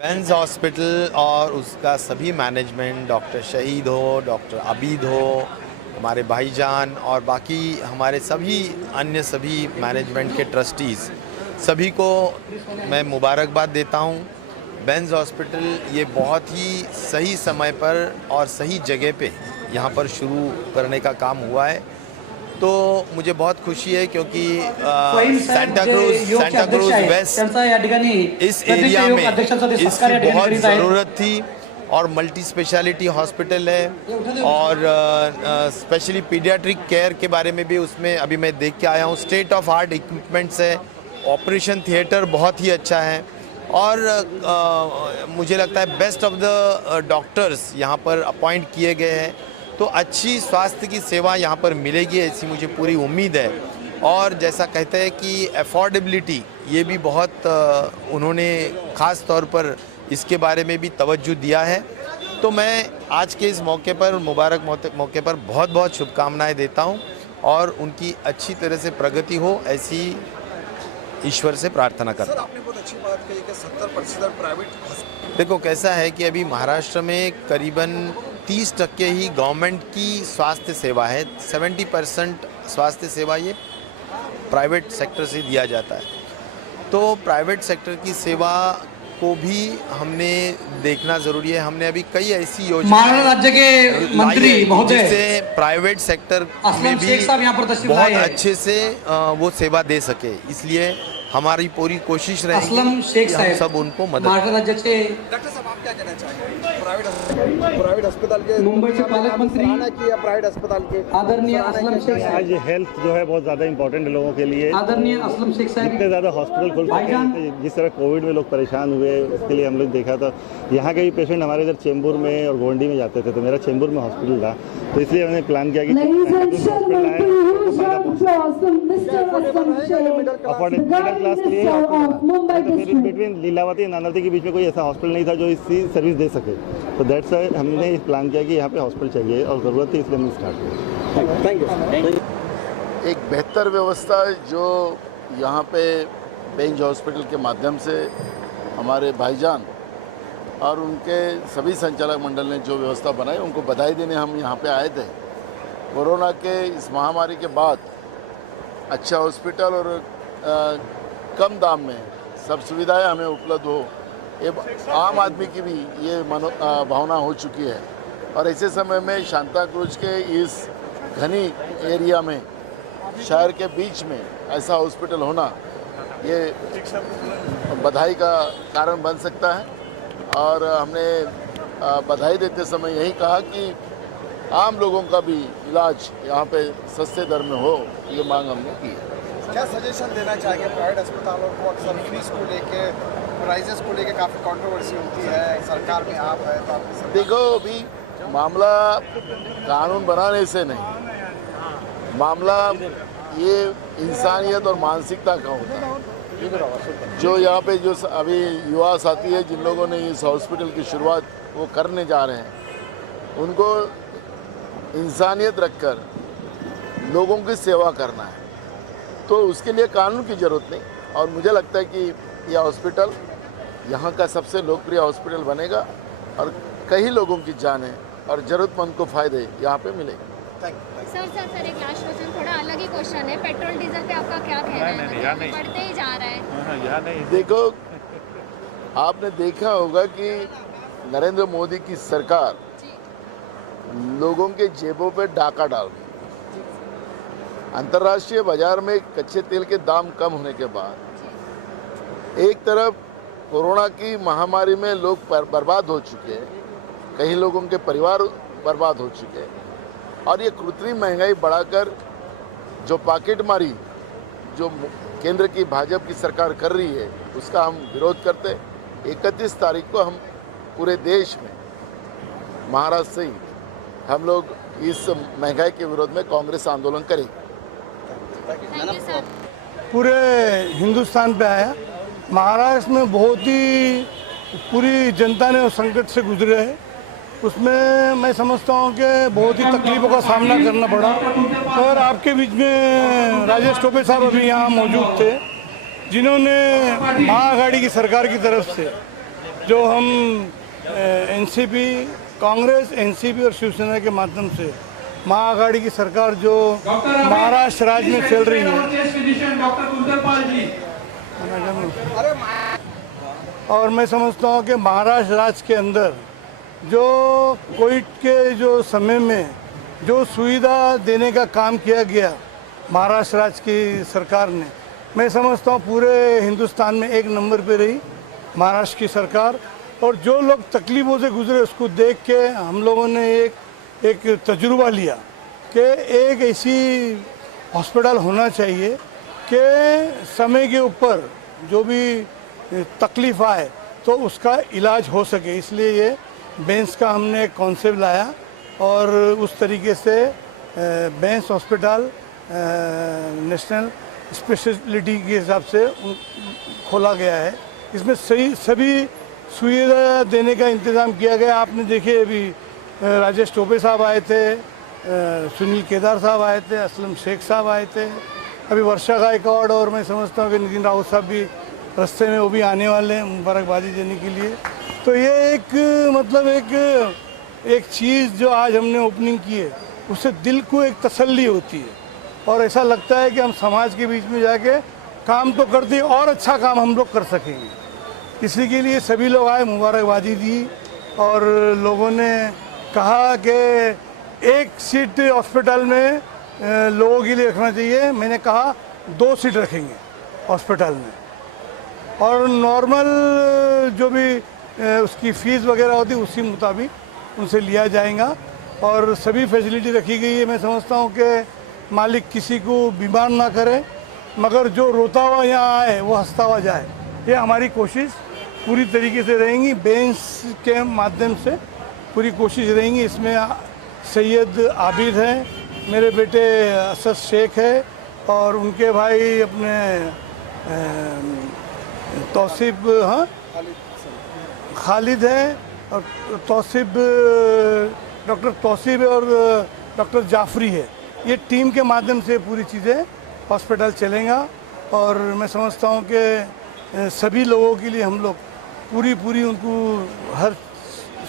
Benz hospital और उसका सभी मैनेजमेंट, डॉक्टर शहीद हो, डॉक्टर आबिद हो, हमारे भाईजान और बाकी हमारे सभी अन्य सभी मैनेजमेंट के ट्रस्टीज़, सभी को मैं मुबारकबाद देता हूँ। बेंज हॉस्पिटल ये बहुत ही सही समय पर और सही जगह पे यहाँ पर शुरू करने का काम हुआ है, तो मुझे बहुत खुशी है क्योंकि सांता क्रूज वेस्ट इस एरिया में इसकी बहुत ज़रूरत थी और मल्टी स्पेशलिटी हॉस्पिटल है और स्पेशली पीडियाट्रिक केयर के बारे में भी उसमें अभी मैं देख के आया हूँ। स्टेट ऑफ आर्ट इक्विपमेंट्स है, ऑपरेशन थिएटर बहुत ही अच्छा है और मुझे लगता है बेस्ट ऑफ द डॉक्टर्स यहाँ पर अपॉइंट किए गए हैं, तो अच्छी स्वास्थ्य की सेवा यहाँ पर मिलेगी ऐसी मुझे पूरी उम्मीद है। और जैसा कहते हैं कि अफोर्डेबिलिटी ये भी बहुत उन्होंने ख़ास तौर पर इसके बारे में भी तवज्जो दिया है, तो मैं आज के इस मौके पर मुबारक मौके पर बहुत बहुत शुभकामनाएं देता हूं और उनकी अच्छी तरह से प्रगति हो ऐसी ईश्वर से प्रार्थना करता हूं। सर, आपने बहुत अच्छी बात कही कि 70% प्राइवेट। देखो कैसा है कि अभी महाराष्ट्र में करीबन 30% ही गवर्नमेंट की स्वास्थ्य सेवा है, 70% स्वास्थ्य सेवा ये प्राइवेट सेक्टर से दिया जाता है, तो प्राइवेट सेक्टर की सेवा को भी हमने देखना जरूरी है। हमने अभी कई ऐसी योजनाएं राज्य के मंत्री महोदय जिससे प्राइवेट सेक्टर में भी बहुत अच्छे से वो सेवा दे सके, इसलिए हमारी पूरी कोशिश रहेगी कि हम सब उनको मदद। राज्याचे डॉक्टर साहब, आप क्या कहना चाहेंगे प्राइवेट अस्पताल के मुंबईचे पालकमंत्री की या प्राइवेट अस्पताल के आदरणीय असलम शेख साहब, आज हेल्थ जो है बहुत ज़्यादा इंपॉर्टेंट है लोगों के लिए। आदरणीय असलम शेख साहब, इतने ज़्यादा हॉस्पिटल खुल सके, जिस तरह कोविड में लोग परेशान हुए उसके लिए हम लोग देखा था। यहाँ के भी पेशेंट हमारे इधर चेंबूर में और गोंडी में जाते थे, तो मेरा चेंबूर में हॉस्पिटल था, तो इसलिए मैंने प्लान किया कि क्लास के लिए बिटवीन लीलावती और नानावती के बीच में कोई ऐसा हॉस्पिटल नहीं था जो इसकी सर्विस दे सके, तो दैट्स वाई हमने प्लान किया कि यहाँ पे हॉस्पिटल चाहिए और ज़रूरत थी, इसलिए हमने स्टार्ट किया। Thank you. एक बेहतर व्यवस्था जो यहाँ पे बेंज हॉस्पिटल के माध्यम से हमारे भाईजान और उनके सभी संचालक मंडल ने जो व्यवस्था बनाई उनको बधाई देने हम यहाँ पे आए थे। कोरोना के इस महामारी के बाद अच्छा हॉस्पिटल और कम दाम में सब सुविधाएं हमें उपलब्ध हो, ये आम आदमी की भी ये भावना हो चुकी है और ऐसे समय में सांता क्रूज के इस घनी एरिया में शहर के बीच में ऐसा हॉस्पिटल होना ये बधाई का कारण बन सकता है। और हमने बधाई देते समय यही कहा कि आम लोगों का भी इलाज यहाँ पे सस्ते दर में हो, ये मांग हमने की है। क्या सजेशन देना चाहेंगे प्राइवेट अस्पतालों को? अक्सर फीस को लेके, प्राइजेस को लेके काफ़ी कंट्रोवर्सी होती है, सरकार में आप है तो आपकी सरकार। देखो, अभी मामला कानून बनाने से नहीं, मामला ये इंसानियत और मानसिकता का होता है। जो यहाँ पे जो अभी युवा साथी है जिन लोगों ने इस हॉस्पिटल की शुरुआत वो करने जा रहे हैं, उनको इंसानियत रखकर लोगों की सेवा करना है, तो उसके लिए कानून की ज़रूरत नहीं। और मुझे लगता है कि यह हॉस्पिटल यहाँ का सबसे लोकप्रिय हॉस्पिटल बनेगा और कई लोगों की जानें और ज़रूरतमंद को फ़ायदे यहाँ पे मिलेंगे। सर एक लास्ट क्वेश्चन, थोड़ा अलग ही क्वेश्चन है। पेट्रोल डीजल पे आपका क्या कहना है? मतलब बढ़ते ही जा रहा है। देखो, आपने देखा होगा कि नरेंद्र मोदी की सरकार लोगों के जेबों पे डाका डाल रही। अंतर्राष्ट्रीय बाजार में कच्चे तेल के दाम कम होने के बाद एक तरफ कोरोना की महामारी में लोग बर्बाद हो चुके हैं, कई लोगों के परिवार बर्बाद हो चुके हैं, और ये कृत्रिम महंगाई बढ़ाकर जो पॉकेटमारी जो केंद्र की भाजपा की सरकार कर रही है, उसका हम विरोध करते। 31 तारीख को हम पूरे देश में, महाराष्ट्र से ही, हम लोग इस महंगाई के विरोध में कांग्रेस आंदोलन करेंगे। Thank you sir. पूरे हिंदुस्तान पे आया। महाराष्ट्र में बहुत ही पूरी जनता ने उस संकट से गुजरे है। उसमें मैं समझता हूँ कि बहुत ही तकलीफ़ों का सामना करना पड़ा। और आपके बीच में राजेश टोपे साहब अभी यहाँ मौजूद थे, जिन्होंने महाआघाड़ी की सरकार की तरफ से, जो हम एनसीपी, कांग्रेस, एनसीपी और शिवसेना के माध्यम से महाआघाड़ी की सरकार जो महाराष्ट्र राज्य में चल रही है, और मैं समझता हूँ कि महाराष्ट्र राज्य के अंदर जो कोविड के जो समय में जो सुविधा देने का काम किया गया महाराष्ट्र राज्य की सरकार ने, मैं समझता हूँ पूरे हिंदुस्तान में एक नंबर पे रही महाराष्ट्र की सरकार। और जो लोग तकलीफ़ों से गुजरे उसको देख के हम लोगों ने एक तजुर्बा लिया कि एक ऐसी हॉस्पिटल होना चाहिए कि समय के ऊपर जो भी तकलीफ़ आए तो उसका इलाज हो सके। इसलिए ये बेंस का हमने एक कॉन्सेप्ट लाया और उस तरीके से बेंस हॉस्पिटल नेशनल स्पेशलिटी के हिसाब से खोला गया है। इसमें सभी सुविधा देने का इंतज़ाम किया गया। आपने देखिए, अभी राजेश टोपे साहब आए थे, सुनील केदार साहब आए थे, असलम शेख साहब आए थे, अभी वर्षा गायकवाड़, और मैं समझता हूँ कि नितिन रावत साहब भी रास्ते में वो भी आने वाले हैं मुबारकबादी देने के लिए। तो ये एक मतलब एक चीज़ जो आज हमने ओपनिंग की है, उससे दिल को एक तसल्ली होती है और ऐसा लगता है कि हम समाज के बीच में जाके काम तो करते हैं और अच्छा काम हम लोग कर सकेंगे। इसी के लिए सभी लोग आए, मुबारकबादी दी, और लोगों ने कहा कि एक सीट हॉस्पिटल में लोगों के लिए रखना चाहिए। मैंने कहा 2 सीट रखेंगे हॉस्पिटल में, और नॉर्मल जो भी उसकी फ़ीस वगैरह होती है उसी मुताबिक उनसे लिया जाएगा, और सभी फैसिलिटी रखी गई है। मैं समझता हूँ कि मालिक किसी को बीमार ना करे, मगर जो रोता हुआ यहाँ आए वो हंसता हुआ जाए, ये हमारी कोशिश पूरी तरीके से रहेंगी। बेंस के माध्यम से पूरी कोशिश रहेंगी। इसमें सैयद आबिद हैं, मेरे बेटे असद शेख है, और उनके भाई अपने तौसीब, हाँ खालिद हैं, और तौसीब, डॉक्टर तौसीब और डॉक्टर जाफरी है। ये टीम के माध्यम से पूरी चीज़ें हॉस्पिटल चलेगा, और मैं समझता हूँ कि सभी लोगों के लिए हम लोग पूरी उनको हर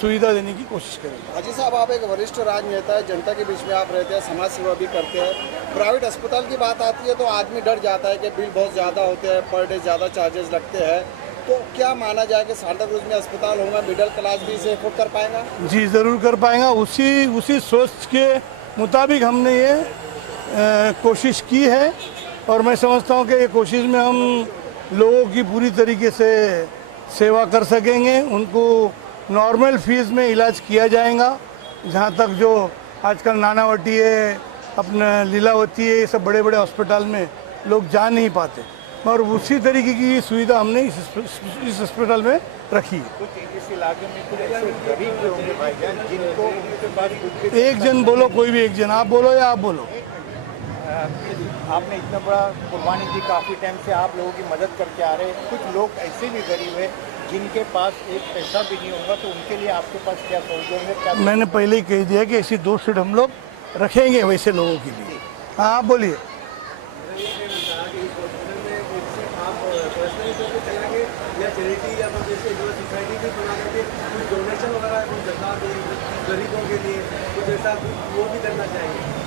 सुविधा देने की कोशिश करेंगे। अजी साहब, आप एक वरिष्ठ राजनेता है, जनता के बीच में आप रहते हैं, समाज सेवा भी करते हैं। प्राइवेट अस्पताल की बात आती है तो आदमी डर जाता है कि बिल बहुत ज़्यादा होते हैं, पर डे ज़्यादा चार्जेस लगते हैं। तो क्या माना जाए कि सांता क्रूज में अस्पताल होगा, मिडिल क्लास भी इसे अफोर्ड कर पाएगा? जी ज़रूर कर पाएगा। उसी सोच के मुताबिक हमने ये कोशिश की है, और मैं समझता हूँ कि ये कोशिश में हम लोगों की पूरी तरीके से सेवा कर सकेंगे। उनको नॉर्मल फीस में इलाज किया जाएगा। जहाँ तक जो आजकल नानावटी है, अपना लीलावती है, ये सब बड़े बड़े हॉस्पिटल में लोग जा नहीं पाते, और उसी तरीके की सुविधा हमने इस हॉस्पिटल में रखी है। इस इलाके में कुछ ऐसे गरीब लोग होंगे भाईजान जिनको के पास एक जन बोलो, कोई भी एक जन, आप बोलो या आप बोलो। आपने इतना बड़ा कुर्बानी दी, काफ़ी टाइम से आप लोगों की मदद करके आ रहे हैं। कुछ लोग ऐसे भी गरीब हैं जिनके पास एक पैसा भी नहीं होगा, तो उनके लिए आपके पास क्या सोचेंगे? क्या मैंने पहले ही कह दिया कि ऐसी 2 सीट हम लोग रखेंगे वैसे लोगों के लिए। हाँ, आप बोलिए।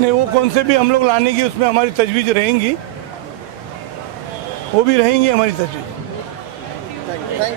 नहीं, वो कौन से भी हम लोग लाने की उसमें हमारी तजवीज़ रहेंगी, वो भी रहेंगी हमारी तजवीज़। Thank you.